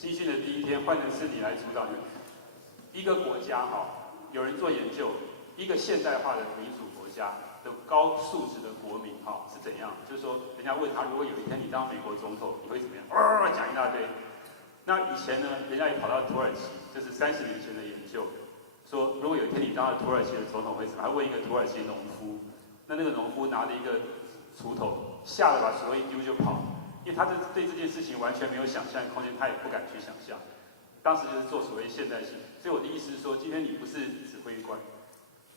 新训的第一天换成是你来主导，一个国家有人做研究，一个现代化的民主国家的高素质的国民是怎样？就是说，人家问他，如果有一天你当美国总统，你会怎么样？讲一大堆。那以前呢，人家也跑到土耳其，就是30年前的研究，说如果有一天你当了土耳其的总统会怎么样？他问一个土耳其农夫，那个农夫拿着一个锄头，吓得把锄头一丢就跑，因为他对这件事情完全没有想象空间，他也不敢去想象。当时就是做所谓现代性，所以我的意思是说，今天你不是指挥官，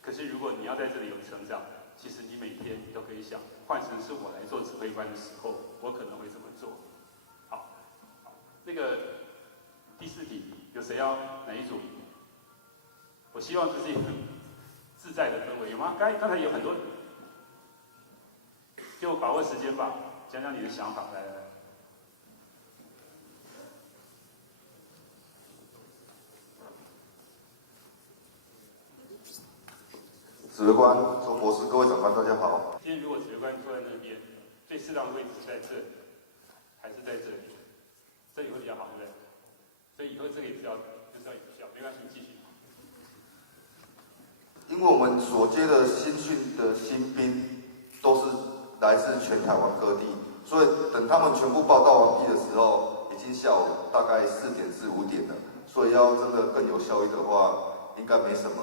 可是如果你要在这里有成长，其实你每天都可以想，换成是我来做指挥官的时候，我可能会怎么做。好，那个第4题，有谁要哪一组？我希望这是一个很自在的氛围，有吗？刚才有很多，就把握时间吧，讲讲你的想法，来。指挥官、周博士、各位长官，大家好。今天如果指挥官坐在那边，最适当的位置在这里，还是在这里？这里会比较好，对不对？所以以后这个也是要有效，没关系，继续。因为我们所接的新训的新兵都是来自全台湾各地，所以等他们全部报到完毕的时候，已经下午大概4点至5点了。所以要真的更有效率的话，应该没什么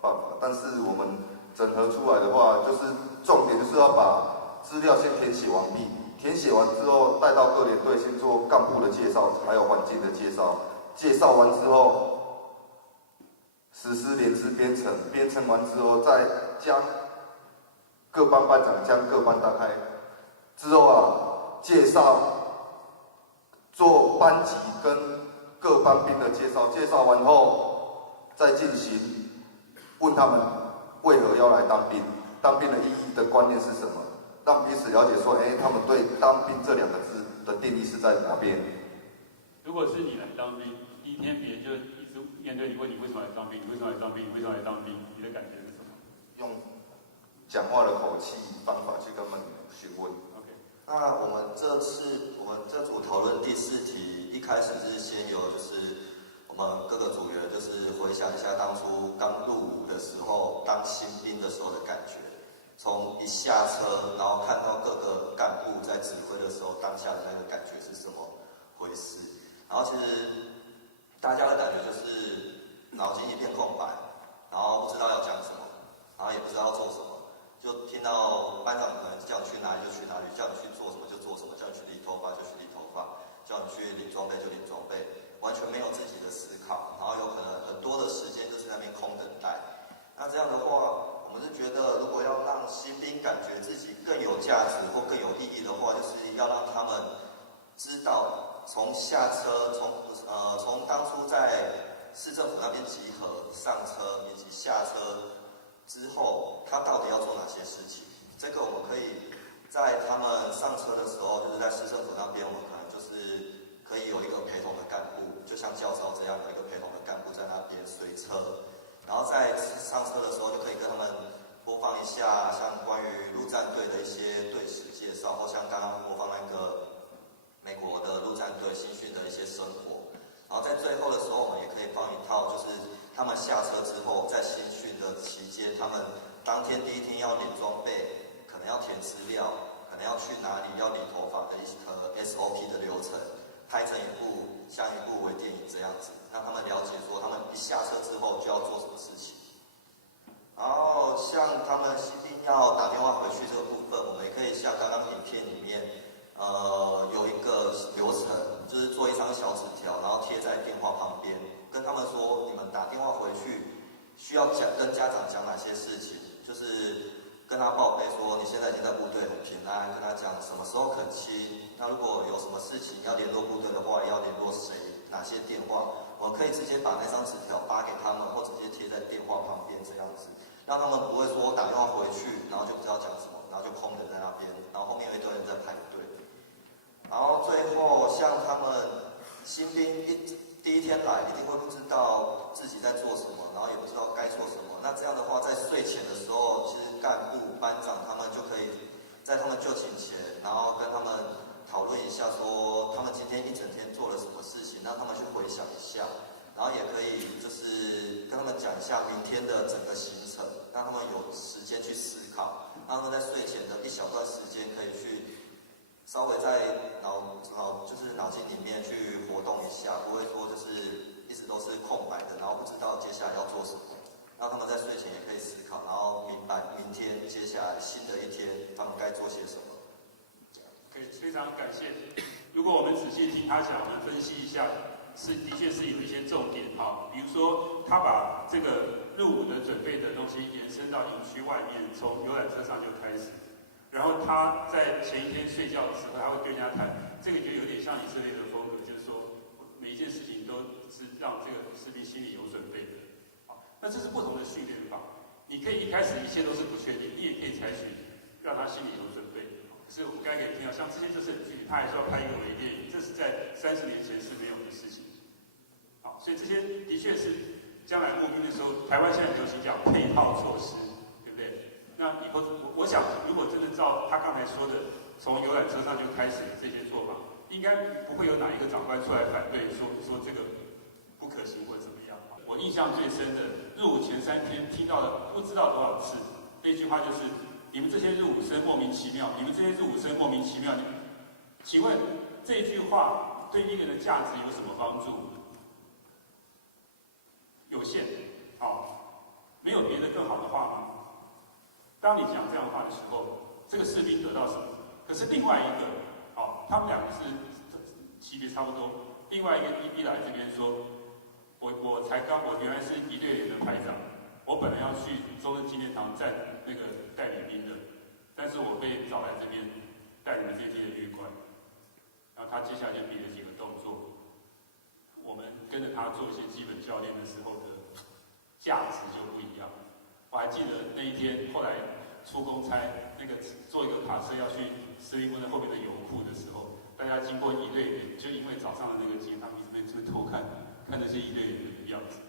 办法。但是我们整合出来的话，就是重点就是要把资料先填写完毕，填写完之后带到各连队先做干部的介绍，还有环境的介绍。介绍完之后，实施连支编程，编程完之后再将各班班长将各班打开，之后介绍做班级跟各班兵的介绍，介绍完后再进行问他们为何要来当兵，当兵的意义的观念是什么，让彼此了解说，他们对当兵这2个字的定义是在哪边。如果是你来当兵，第一天别人就一直面对你，问你为什么来当兵，你为什么来当兵，你为什么来当兵，你的感觉是什么？用讲话的口气方法去跟他们询问。OK。那我们这组讨论第4题，一开始是先有就是我们各个组员就是回想一下当初刚入伍的时候，当新兵的时候的感觉。从一下车，然后看到各个干部在指挥的时候，当下的那个感觉是什么回事？然后其实大家的感觉就是脑筋一片空白，然后不知道要讲什么，然后也不知道要做什么，就听到班长可能叫你去哪里就去哪里，叫你去做什么就做什么，叫你去理头发就去理头发，叫你去领装备就领装备，完全没有自己的思考，然后有可能很多的时间就是在那边空等待。那这样的话，我们是觉得，如果要让新兵感觉自己更有价值或更有意义的话，就是要让他们知道，从下车，从当初在市政府那边集合、上车以及下车之后，他到底要做哪些事情？这个我们可以在他们上车的时候，就是在市政府那边，我们可能就是可以有一个陪同的干部，就像教招这样的一个陪同的干部在那边随车。然后在上车的时候，就可以跟他们播放一下像关于陆战队的一些队史介绍，或像刚刚播放那个美国的陆战队新训的一些生活。然后在最后的时候，我们也可以放一套，就是他们下车之后，在新训的期间，他们当天第一天要领装备，可能要填资料，可能要去哪里，要理头发的一个 SOP 的流程，拍成像一部微电影这样子。让他们了解说，他们一下车之后就要做什么事情。然后像他们新兵要打电话回去这个部分，我们也可以像刚刚影片里面，有一个流程，就是做一张小纸条，然后贴在电话旁边，跟他们说，你们打电话回去需要跟家长讲哪些事情，就是跟他报备说你现在已经在部队很平安，跟他讲什么时候恳亲，那如果有什么事情要联络部队的话，要联络谁，哪些电话。我们可以直接把那张纸条发给他们，或直接贴在电话旁边这样子，让他们不会说打电话回去，然后就不知道讲什么，然后就空着在那边，然后后面有一堆人在排队。然后最后像他们新兵第一天来，一定会不知道自己在做什么，然后也不知道该做什么。那这样的话，在睡前的时候，其实干部班长他们就可以在他们就寝前，然后跟他们讨论一下说他们今天一整天做了什么事情，让他们去想一下，然后也可以就是跟他们讲一下明天的整个行程，让他们有时间去思考，让他们在睡前的一小段时间可以去稍微在就是脑筋里面去活动一下，不会说就是一直都是空白的，然后不知道接下来要做什么。让他们在睡前也可以思考，然后明白明天接下来新的一天他们该做些什么。非常感谢。如果我们仔细听他讲，我们分析一下，的确是有一些重点哈。比如说，他把这个入伍的准备的东西延伸到营区外面，从游览车上就开始。然后他在前一天睡觉的时候，还会跟人家谈，这个就有点像以色列的风格，就是说每一件事情都是让这个士兵心里有准备的。那这是不同的训练法，你可以一开始一切都是不确定，你也可以采取让他心里有准备。可是我们刚才可以听到，像这些就是很具体，他还是要拍一个微电影，这是在30年前是没有的事情。好，所以这些的确是将来募兵的时候，台湾现在流行讲配套措施，对不对？那以后我想，如果真的照他刚才说的，从游览车上就开始这些做法，应该不会有哪一个长官出来反对说这个不可行或者怎么样。我印象最深的，入伍前3天听到了不知道多少次，那句话就是：你们这些入伍生莫名其妙，你们这些入伍生莫名其妙。请问这句话对一个人的价值有什么帮助？有限，没有别的更好的话吗？当你讲这样的话的时候，这个士兵得到什么？可是另外一个，他们两个是级别差不多，另外一个一来这边说。我原来是一队连的排长，我本来要去中正纪念堂站那个带领兵的，但是我被找来这边带领这批的阅官，然后他接下来就比了几个动作，我们跟着他做一些基本教练的时候的价值就不一样。我还记得那一天后来出公差，那个坐一个卡车要去司令部的后面的油库的时候，大家经过一队连，就因为早上的那个纪念堂这边偷看那些一队人的样子，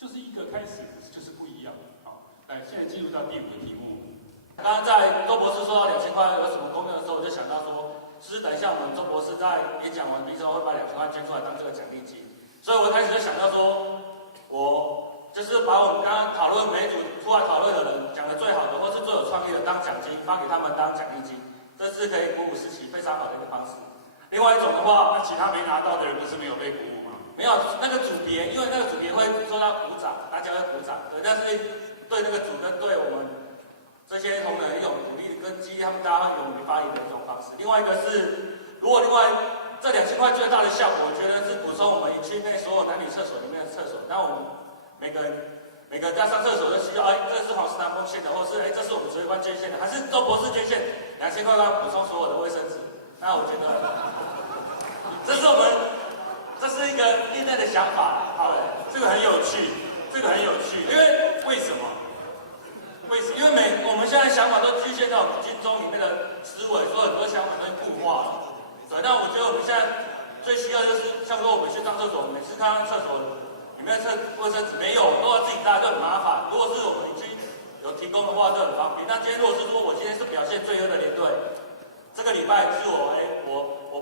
就是一个开始，就是不一样。好，来，现在进入到第5个题目。刚刚在周博士说到2000块有什么功能的时候，我就想到说，就是等一下我们周博士在演讲完毕之后会把2000块捐出来当这个奖励金，所以我一开始就想到说，我就是把我们刚刚讨论每组出来讨论的人讲的最好的或是最有创意的当奖金发给他们当奖励金，这是可以鼓舞士气非常好的一个方式。另外一种的话，那其他没拿到的人不是没有被鼓舞吗？没有，那个组别，因为那个组别会说到鼓掌，大家会鼓掌，对，但是对那个组跟对我们这些同仁一种鼓励跟激励他们大家勇于发言的一种方式。另外一个是，如果另外这2000块最大的效果，我觉得是补充我们营区内所有男女厕所里面的厕所，那我们每个人在上厕所都需要，这是黄石南丰县的，或是这是我们指挥官捐献的，还是周博士捐献2000块补充所有的卫生纸。那我觉得，这是一个另类的想法。好，这个很有趣，因为为什么？因为我们现在想法都局限到军中里面的思维，所以很多想法都固化了。对，但我觉得我们现在最需要就是，像说我们去上厕所，每次看到厕所里面卫生纸没有，都要自己带，就很麻烦。如果是我们营区有提供的话，就很方便。那今天如果是说我今天是表现最优的连队，这个礼拜是我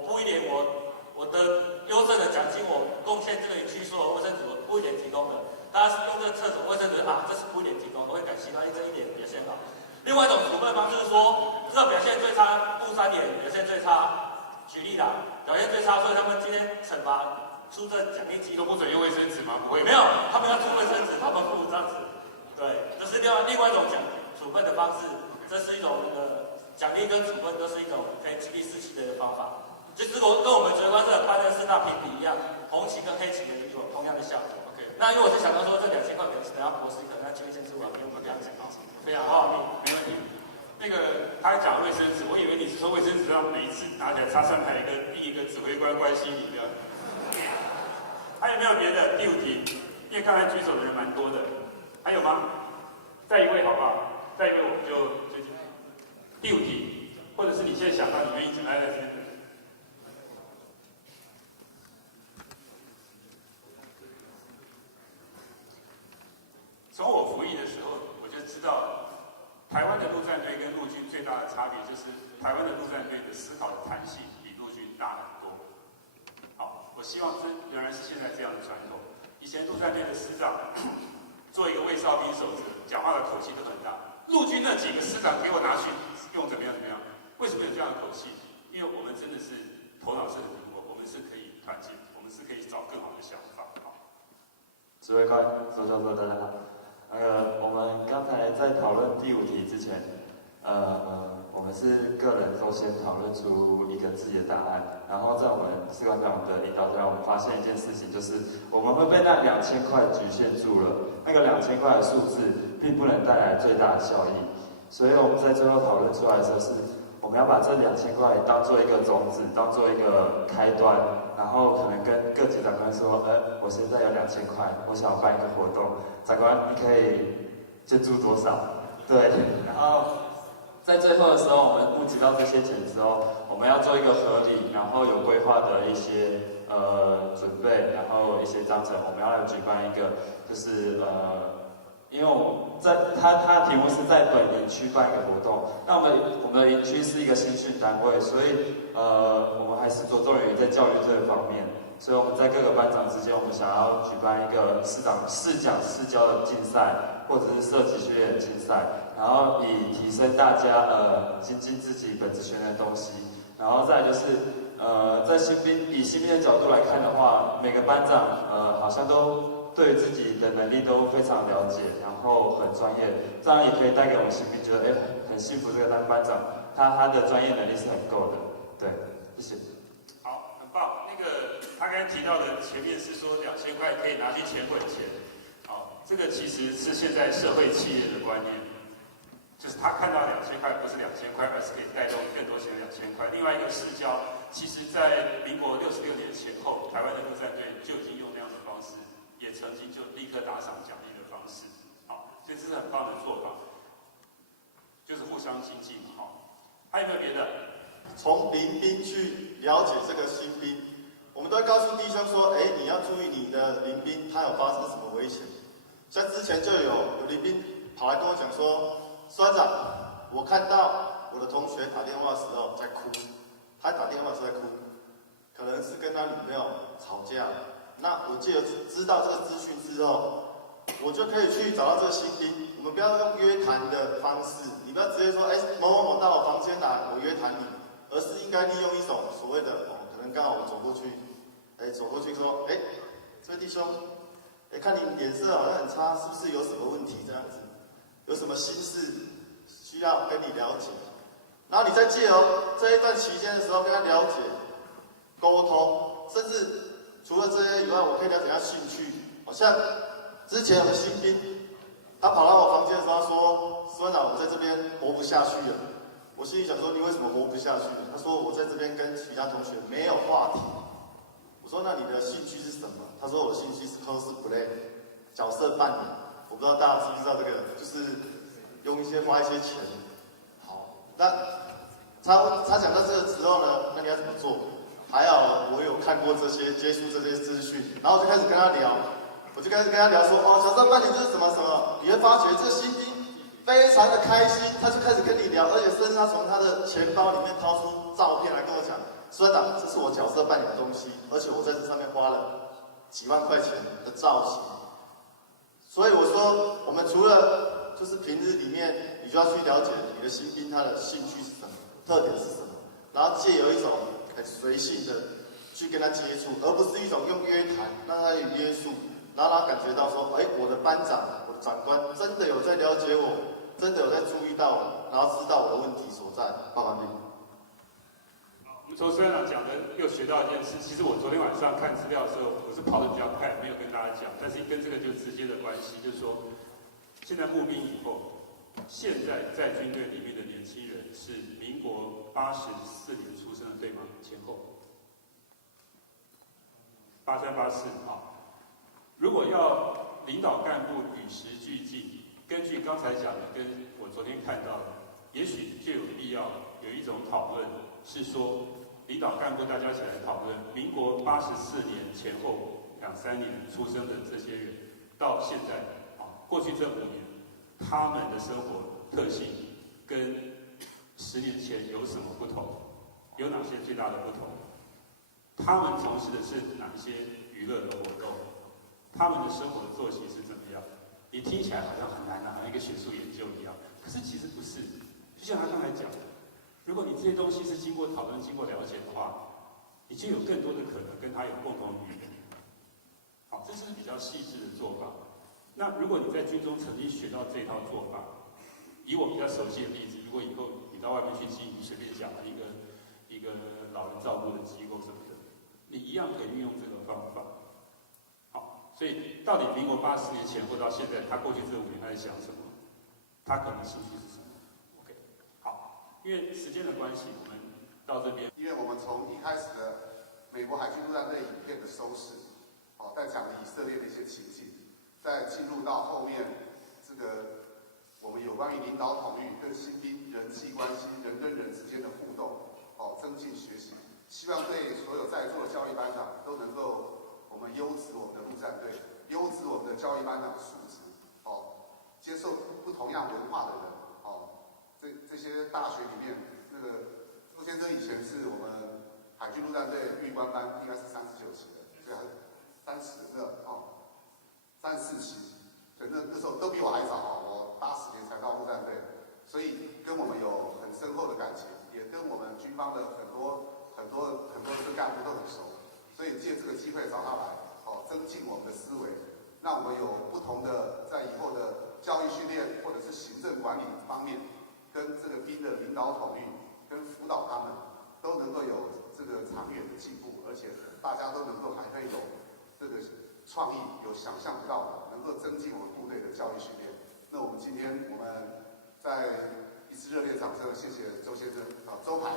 布一点我的优胜的奖金，我贡献这个营区所有卫生纸，我布一点提供的。大家是用这个厕所卫生纸这是布一点提供，我会感谢他这一点表现好。另外一种处分方式是说，这个表现最差布3点，表现最差，举例啦，表现最差，所以他们今天惩罚出这奖励金都不准用卫生纸吗？不会，没有，他们要出卫生纸，他们付这样子。对，这是另外一种处分的方式，这是一种奖励跟处分都是一种可以激励士气的一个方法，就是跟我们指挥官这颁的4大评比一样，红旗跟黑旗的有同样的效果。OK， 那因为我是想到说这2000块可能是等下博士可能要捐献出来，用不这样子，非常好，没问题。那个他讲卫生纸，我以为你是说卫生纸让每一次拿起来插上台一个指挥官关心你的。还有没有别的？第5题，因为刚才举手的人蛮多的，还有吗？再一位好不好？再一位我们就第5题，或者是你现在想到你愿意讲在这边。从我服役的时候，我就知道，台湾的陆战队跟陆军最大的差别就是，台湾的陆战队的思考的弹性比陆军大很多。好，我希望仍然是现在这样的传统。以前陆战队的师长做一个卫哨兵守则，讲话的口气都很大。陆军那几个师长给我拿去用怎么样怎么样？为什么有这样的口气？因为我们真的是头脑是很灵活，我们是可以团结，我们是可以找更好的想法。指挥官、周教授，大家好。我们刚才在讨论第5题之前，我们是个人都先讨论出一个自己的答案，然后在我们士官长的引导下，我们发现一件事情，就是我们会被那2000块局限住了。那个2000块的数字并不能带来最大的效益，所以我们在最后讨论出来的时候是，我们要把这2000块当做一个种子，当做一个开端，然后可能跟各级长官说，我现在有2000块，我想要办一个活动，长官你可以捐助多少？对，然后在最后的时候，我们募集到这些钱之后，我们要做一个合理，然后有规划的一些准备，然后一些章程，我们要来举办一个，就是因为我在他的题目是在本营区办一个活动，那我们的营区是一个新训单位，所以我们还是着重于在教育这个方面，所以我们在各个班长之间，我们想要举办一个试讲试教的竞赛，或者是射击训练竞赛，然后以提升大家精进自己本职学的东西，然后再来就是在以新兵的角度来看的话，每个班长好像都对自己的能力都非常了解，然后很专业，这样也可以带给我们新兵觉得很幸福，这个当班长他的专业能力是很够的。对，谢谢。好，很棒。那个他刚才提到的前面是说2000块可以拿去钱滚钱，这个其实是现在社会企业的观念，就是他看到2000块不是2000块，而是可以带动更多钱的2000块。另外一个市交，其实在民国66年前后，台湾的陆战队就已经用那样的方式，也曾经就立刻打赏奖励的方式，所以这是很棒的做法，就是互相精进。还有没有别的？从临兵去了解这个新兵，我们都会告诉弟兄说，你要注意你的临兵，他有发生什么危险。像之前就有临兵跑来跟我讲说，师团长，我看到我的同学打电话的时候在哭，他打电话的时候在哭，可能是跟他女朋友吵架。那我借由知道这个资讯之后，我就可以去找到这个新兵。我们不要用约谈的方式，你不要直接说，某某某到我房间来，我约谈你，而是应该利用一种所谓的，可能刚好我们走过去，说，这位弟兄，看你脸色好像很差，是不是有什么问题这样子？有什么心事需要跟你了解？然后你再借由这一段期间的时候跟他了解、沟通，甚至除了这些以外，我可以了解他兴趣。好像之前有个新兵，他跑到我房间的时候，他说：“师团长，我在这边活不下去了。”我心里想说：“你为什么活不下去？”他说：“我在这边跟其他同学没有话题。”我说：“那你的兴趣是什么？”他说：“我的兴趣是 cosplay， 角色扮演。”我不知道大家知不知道这个，就是用花一些钱。好，那他讲到这个时候呢，那你要怎么做？还好我有看过这些，接触这些资讯，然后我就开始跟他聊。我就开始跟他聊说，角色扮演这是什么什么？你会发觉这个新兵非常的开心，他就开始跟你聊，而且甚至他从他的钱包里面掏出照片来跟我讲，师团长，这是我角色扮演的东西，而且我在这上面花了几万块钱的造型。所以我说，我们除了就是平日里面，你就要去了解你的新兵他的兴趣是什么，特点是什么，然后借由一种很随性的去跟他接触，而不是一种用约谈让他有约束。然后他感觉到说，我的班长、我的长官真的有在了解我，真的有在注意到我，然后知道我的问题所在。报完毕。我们从师团长讲的又学到一件事，其实我昨天晚上看资料的时候，我是跑得比较快，没有跟大家讲，但是跟这个就直接的关系，就是说，现在募兵以后，现在在军队里面的年轻人是民国84年出生的，对吗？前后83、84如果要领导干部与时俱进，根据刚才讲的，跟我昨天看到的，也许就有必要有一种讨论，是说领导干部大家一起来讨论，民国84年前后2、3年出生的这些人，到现在过去这5年，他们的生活特性跟10年前有什么不同？有哪些最大的不同？他们从事的是哪一些娱乐的活动，他们的生活的作息是怎么样。你听起来好像很难啊，好像一个学术研究一样，可是其实不是。就像他刚才讲的，如果你这些东西是经过讨论、经过了解的话，你就有更多的可能跟他有共同语言。好，这是比较细致的做法。那如果你在军中曾经学到这套做法，以我比较熟悉的例子，如果以后你到外面去经营，随便讲了一个老人照顾的机构什么的，你一样可以运用这个方法。好，所以到底民国80年前或到现在，他过去这5年他在想什么？他可能兴趣是什么 ？OK， 好，因为时间的关系，我们到这边。因为我们从一开始的美国海军陆战队影片的收视，在讲以色列的一些情境，再进入到后面这个我们有关于领导统御跟新兵人际关系、人跟人之间的互动，增进学习。希望对所有在座的教育班长都能够我们优质我们的陆战队，优质我们的教育班长素质，接受不同样文化的人，这些大学里面，那个陆先生以前是我们海军陆战队预官班，应该是39期的，所以还34期，所以那时候都比我还早，我80年才到陆战队，所以跟我们有很深厚的感情，也跟我们军方的很多这干部都很熟，所以借这个机会找他来，增进我们的思维，让我们有不同的在以后的教育训练或者是行政管理方面，跟这个兵的领导统御跟辅导他们，都能够有这个长远的进步，而且大家都能够还会有这个创意，有想象不到的，能够增进我们部队的教育训练。那我们今天我们在一次热烈掌声，谢谢周先生周排。